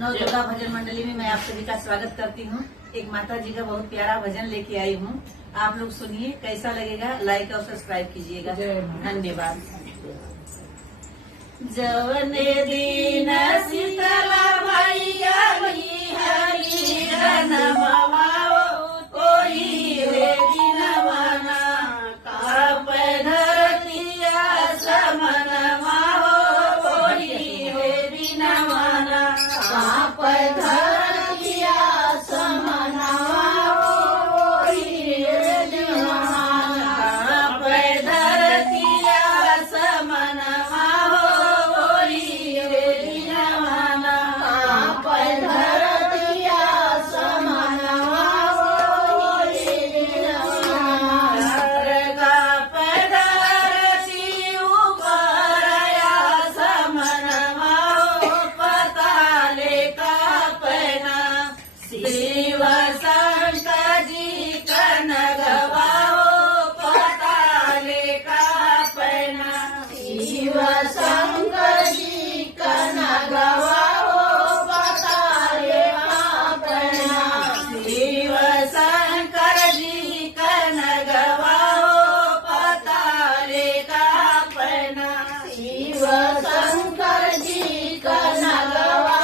नव दुर्गा भजन मंडली में मैं आप सभी का स्वागत करती हूँ। एक माता जी का बहुत प्यारा भजन लेके आई हूँ। आप लोग सुनिए, कैसा लगेगा लाइक और सब्सक्राइब कीजिएगा। धन्यवाद। जवने दिन शीतला मैया हरी जनमवा कोई रे दिनवना काप धरतिया समनमा कोई रे दिनवना काप धरतिया समनमा कोई रे दिनवना काप धरतिया समनमा कोई रे दिनवना काप धरतिया समनमा शिव शंकर जी कनगवाओ पताले का पैना शिव शंकर जी कनगवाओ पताले का पैना शिव शंकर जी कनगवाओ पताले का पैना शिव शंकर जी कनगवाओ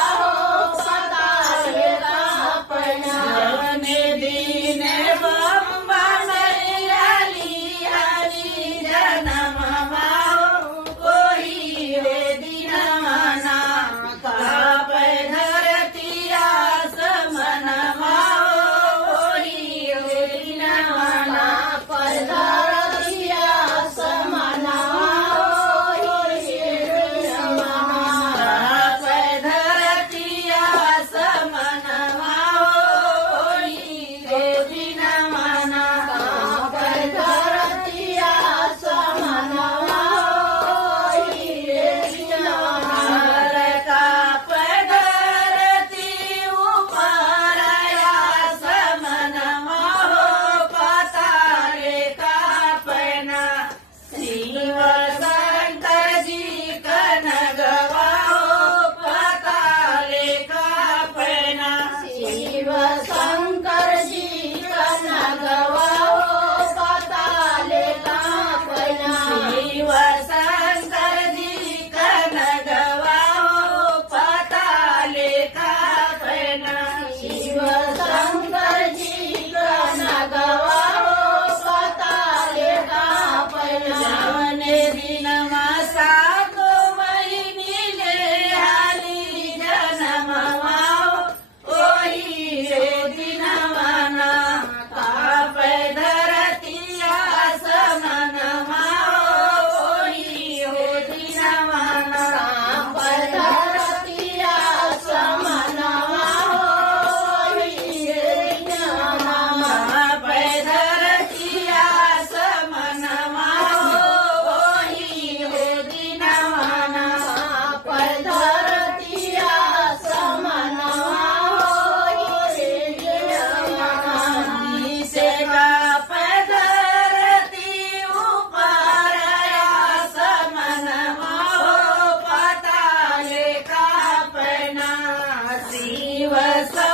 शिव